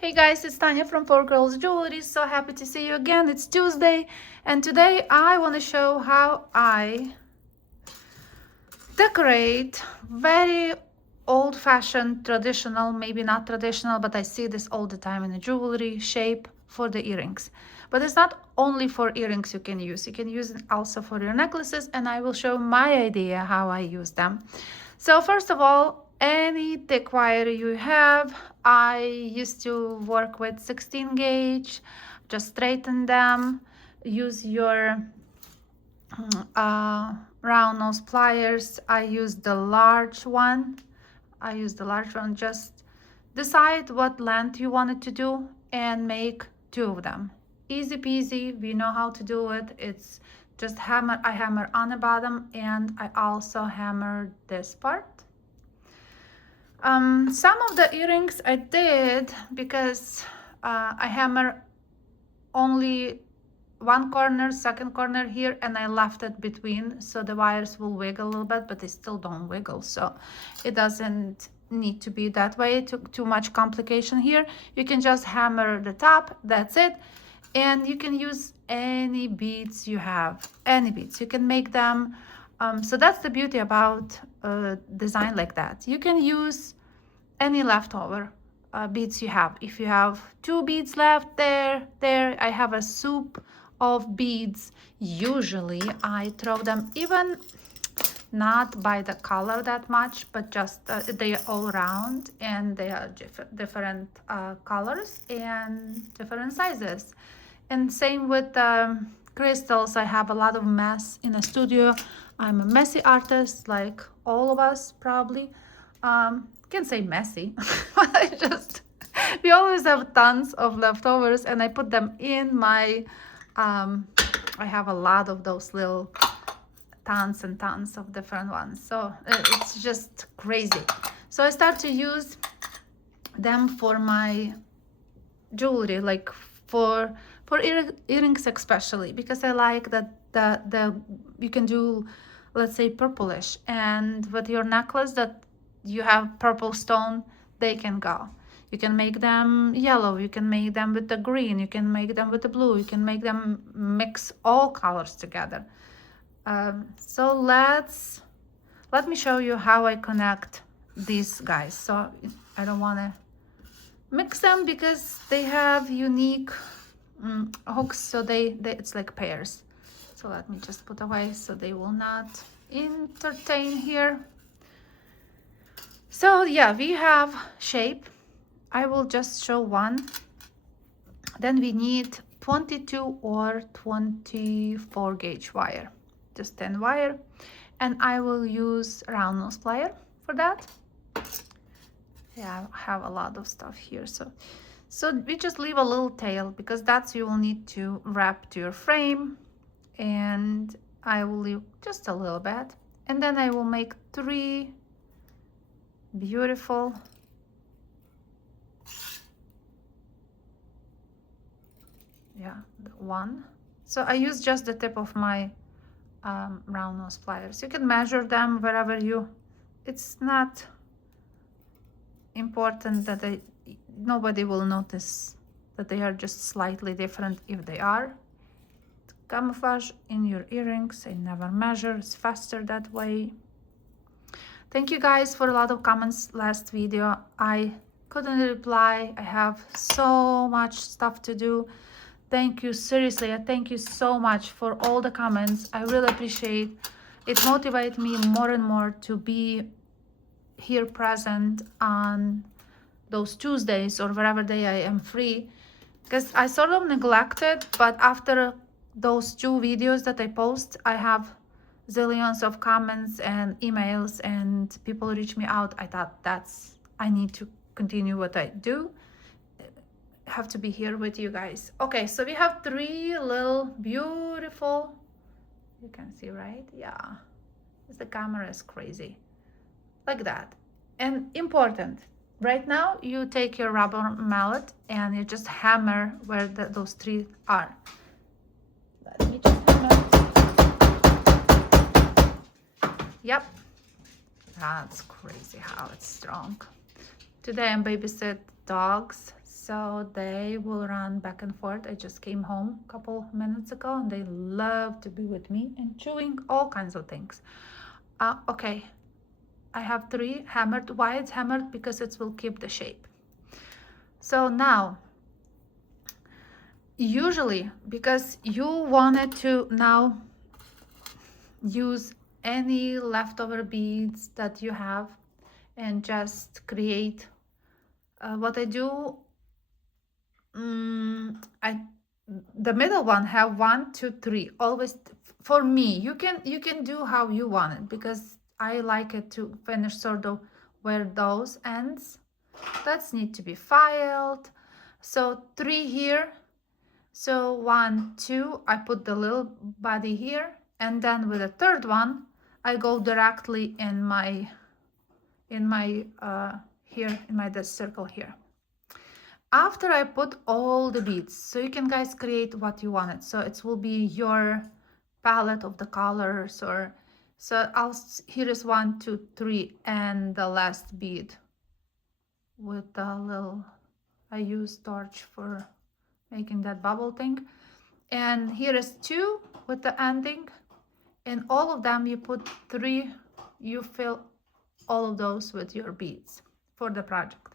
Hey guys, it's Tanya from 4 Girls Jewelry. So happy to see you again. It's Tuesday, and today I want to show how I decorate very old-fashioned, traditional, maybe not traditional, but I see this all the time in the jewelry shape for the earrings. But it's not only for earrings you can use. You can use it also for your necklaces, and I will show my idea how I use them. So first of all, any thick wire you have, I used to work with 16 gauge, just straighten them, use your round nose pliers. I use the large one. Just decide what length you wanted to do and make 2 of them. Easy peasy, we know how to do it. It's just hammer. I hammer on the bottom, and I also hammer this part. Some of the earrings I did because I hammer only one corner, second corner here, and I left it between, so the wires will wiggle a little bit, but they still don't wiggle, so it doesn't need to be that way. Too much complication here. You can just hammer the top, that's it. And you can use any beads you have, any beads. You can make them. So that's the beauty about a design like that. You can use any leftover beads you have. If you have 2 beads left, there, I have a soup of beads. Usually I throw them even not by the color that much, but just they are all round, and they are different colors and different sizes. And same with crystals. I have a lot of mess in the studio. I'm a messy artist, like all of us probably. Can say messy, but we always have tons of leftovers, and I put them in my, I have a lot of those little tons and tons of different ones. So it's just crazy. So I start to use them for my jewelry, like for earrings especially, because I like that the you can do, let's say, purplish, and with your necklace that you have purple stone, they can go. You can make them yellow, you can make them with the green, you can make them with the blue, you can make them mix all colors together. So let me show you how I connect these guys. So I don't want to mix them because they have unique hooks, so they it's like pairs. So let me just put away so they will not entertain here. So yeah, we have shape. I will just show one. Then we need 22 or 24 gauge wire, just 10 wire, and I will use round nose plier for that. Yeah, I have a lot of stuff here, so we just leave a little tail because that's you will need to wrap to your frame, and I will leave just a little bit, and then I will make 3 beautiful one. So I use just the tip of my round nose pliers. You can measure them wherever you, it's not important that nobody will notice that they are just slightly different if they are. Camouflage in your earrings, I never measure, it's faster that way. Thank you guys for a lot of comments last video. I couldn't reply. I have so much stuff to do. Thank you, seriously. I thank you so much for all the comments. I really appreciate it. Motivates me more and more to be here present on those Tuesdays or whatever day I am free, because I sort of neglected, but after those 2 videos that I post, I have zillions of comments and emails, and people reach me out. I thought I need to continue what I do. Have to be here with you guys. Okay, so we have 3 little beautiful, you can see, right? Yeah, the camera is crazy, like that. And important, right now you take your rubber mallet and you just hammer where those 3 are. Let me just hammer. Yep, that's crazy how it's strong. Today I'm babysit dogs, so they will run back and forth. I just came home a couple minutes ago and they love to be with me and chewing all kinds of things. Okay, I have 3 hammered. Why it's hammered? Because it will keep the shape. So now, usually, because you wanted to now use any leftover beads that you have and just create, what I do, the middle one have 1, 2, 3. Always for me. You can do how you want it, because I like it to finish sort of where those ends. That need to be filed. So 3 here. So 1, 2. I put the little body here, and then with the third one, I go directly in my here in my this circle here. After I put all the beads, so you can guys create what you wanted. So it will be your palette of the colors, or so here is 1, 2, 3, and the last bead with the little, I use torch for making that bubble thing, and here is 2 with the ending, and all of them you put 3, you fill all of those with your beads for the project.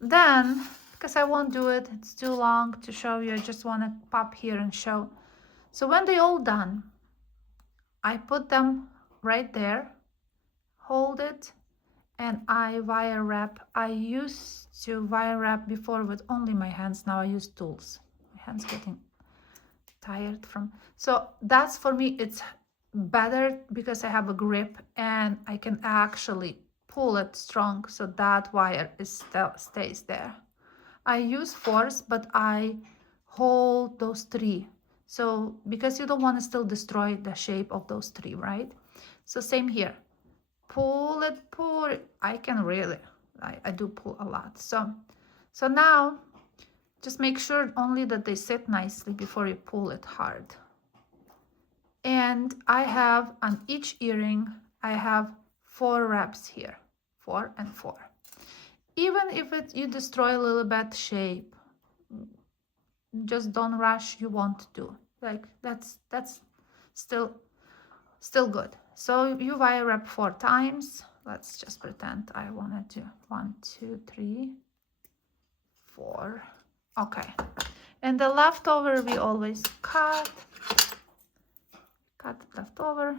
Then, because I won't do it, it's too long to show you, I just want to pop here and show. So when they all done, I put them right there, hold it, and I wire wrap. I used to wire wrap before with only my hands. Now I use tools. My hands getting tired from. So that's, for me, it's better because I have a grip and I can actually pull it strong, so that wire is still stays there. I use force, but I hold those 3. So because you don't want to still destroy the shape of those 3, right? So same here. Pull it, pull it. I can really, I do pull a lot. So now just make sure only that they sit nicely before you pull it hard. And I have on each earring, I have 4 wraps here, 4 and 4. Even if you destroy a little bit shape, just don't rush. You want to, like, that's still good. So you wire wrap 4 times. Let's just pretend I want to do 1, 2, 3, 4. Okay, and the leftover we always cut leftover.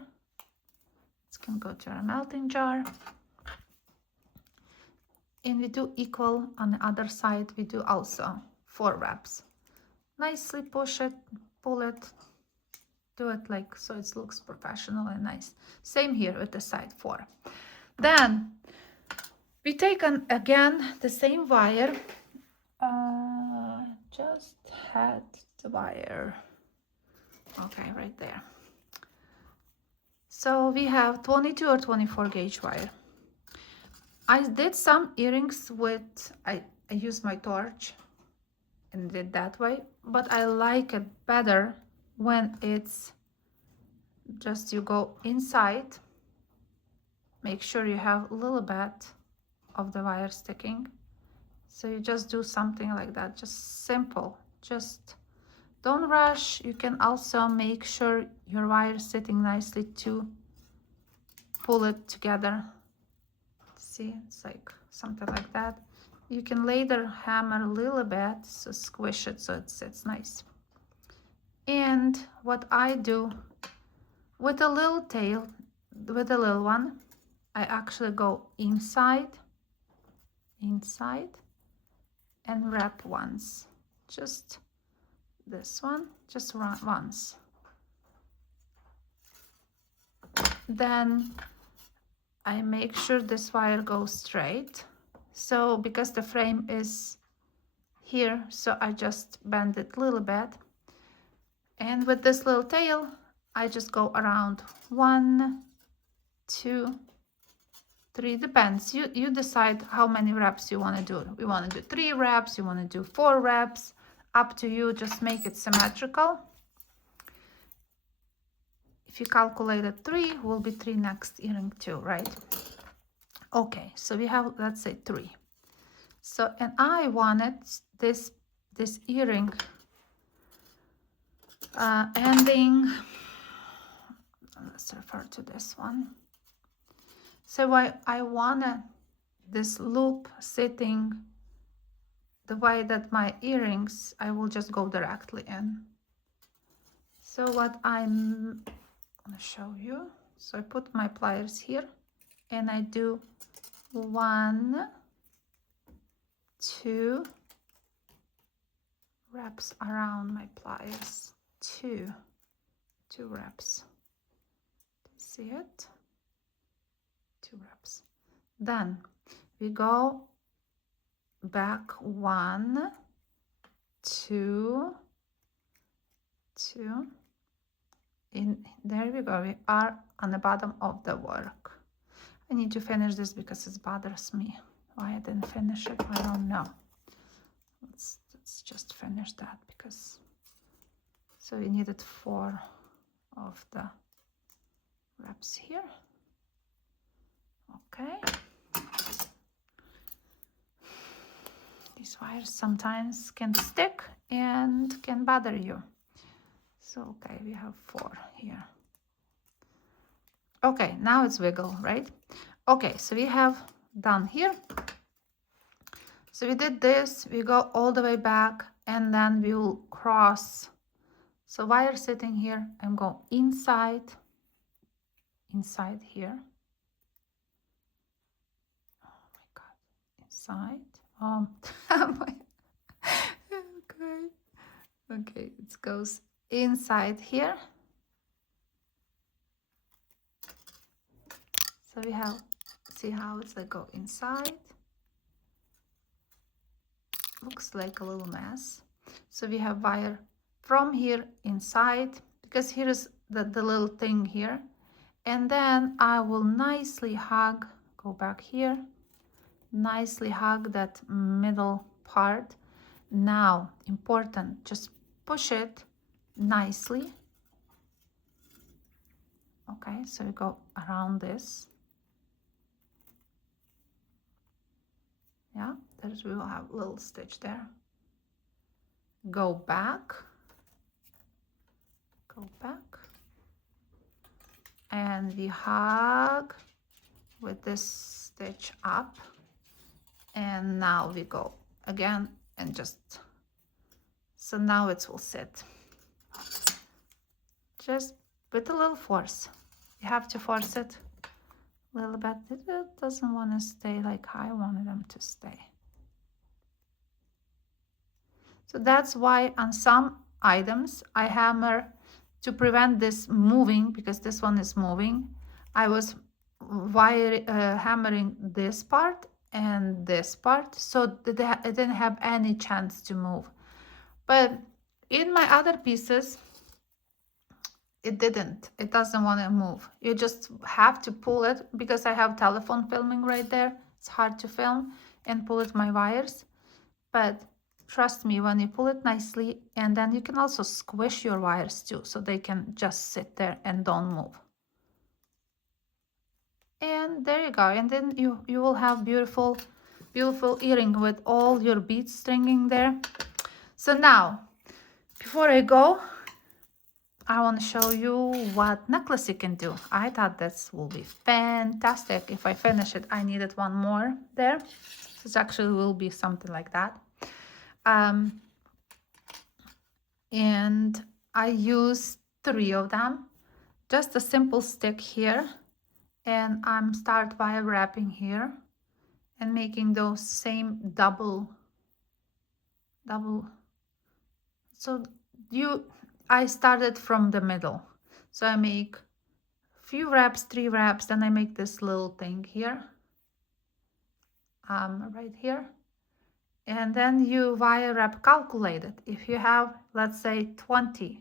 It can go to our melting jar. And we do equal on the other side. We do also 4 wraps. Nicely push it, pull it, do it like so it looks professional and nice. Same here with the side 4. Then we take again the same wire. Just had the wire. Okay, right there. So we have 22 or 24 gauge wire. I did some earrings with, I used my torch and did that way, but I like it better when it's just you go inside, make sure you have a little bit of the wire sticking. So you just do something like that, just simple, just don't rush. You can also make sure your wire is sitting nicely to pull it together. See, it's like something like that. You can later hammer a little bit, so squish it so it sits nice. And what I do with a little tail, with a little one, I actually go inside and wrap once. Just this one, just once. Then I make sure this wire goes straight. So because the frame is here, so I just bend it a little bit. And with this little tail, I just go around 1, 2, 3, depends. You decide how many wraps you want to do. You want to do 3 wraps, you want to do 4 wraps, up to you. Just make it symmetrical. If you calculated 3, will be 3 next earring too, right? Okay, so we have, let's say 3. So, and I wanted this earring ending, let's refer to this one. So I wanted this loop sitting the way that my earrings, I will just go directly in. So what I'm gonna show you, so I put my pliers here and I do 1, 2 wraps around my pliers, 2 wraps. See it? 2 wraps. Then we go back 1, 2, 2. In there we go. We are on the bottom of the work. I need to finish this because it bothers me. Why I didn't finish it, I don't know. Let's just finish that because so we needed 4 of the wraps here. Okay. These wires sometimes can stick and can bother you. So, okay, we have 4 here. Okay, now it's wiggle, right? Okay, so we have done here. So we did this, we go all the way back and then we will cross. So wire sitting here and go inside here. Oh my God, inside. Okay, it goes inside here. So we have, see how it's like go inside. Looks like a little mess. So we have wire from here inside, because here is the little thing here. And then I will nicely hug, go back here, nicely hug that middle part. Now, important, just push it nicely. Okay, so we go around this. Yeah, there's, we will have a little stitch there. Go back, and we hug with this stitch up, and now we go again and just, so now it will sit just with a little force. You have to force it a little bit. It doesn't want to stay like I wanted them to stay. So that's why on some items I hammer to prevent this moving, because this one is moving. I was hammering this part and this part so that it didn't have any chance to move. But in my other pieces, it doesn't want to move. You just have to pull it, because I have telephone filming right there. It's hard to film and pull it my wires, but trust me, when you pull it nicely, and then you can also squish your wires too, so they can just sit there and don't move. And there you go. And then you will have beautiful earring with all your beads stringing there. So now, before I go, I want to show you what necklace you can do. I thought this will be fantastic. If I finish it, I needed one more there. So it actually will be something like that. And I use 3 of them, just a simple stick here, and I'm start wire wrapping here and making those same double. So I started from the middle, so I make few wraps, 3 wraps, then I make this little thing here, right here. And then you wire wrap, calculate it. If you have, let's say 20,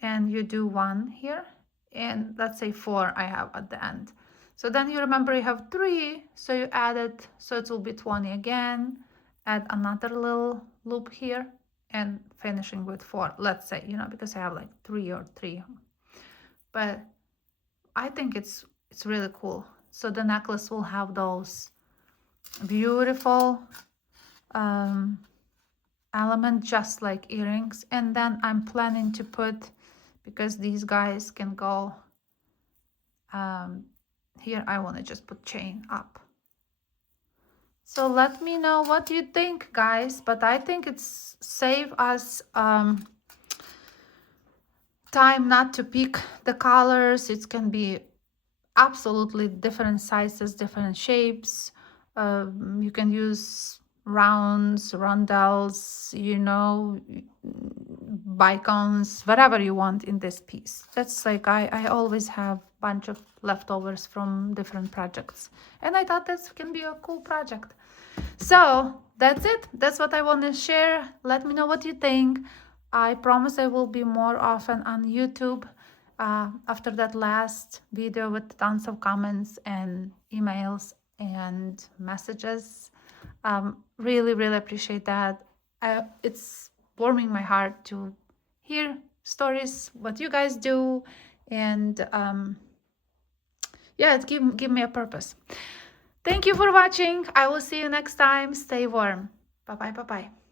and you do 1 here, and let's say 4 I have at the end. So then you remember you have 3, so you add it, so it will be 20 again, add another little loop here, and finishing with 4, let's say, you know, because I have like 3 or 3. But I think it's really cool. So the necklace will have those beautiful element just like earrings. And then I'm planning to put, because these guys can go here, I want to just put chain up. So let me know what you think, guys, but I think it's save us time not to pick the colors. It can be absolutely different sizes, different shapes. You can use rounds, rondelles, you know, bicons, whatever you want in this piece. That's like I always have a bunch of leftovers from different projects, and I thought this can be a cool project. So that's it. That's what I want to share. Let me know what you think. I promise I will be more often on YouTube after that last video with tons of comments and emails and messages. Really, really appreciate that. It's warming my heart to hear stories, what you guys do, and yeah, it give me a purpose. Thank you for watching. I will see you next time. Stay warm. Bye bye. Bye bye.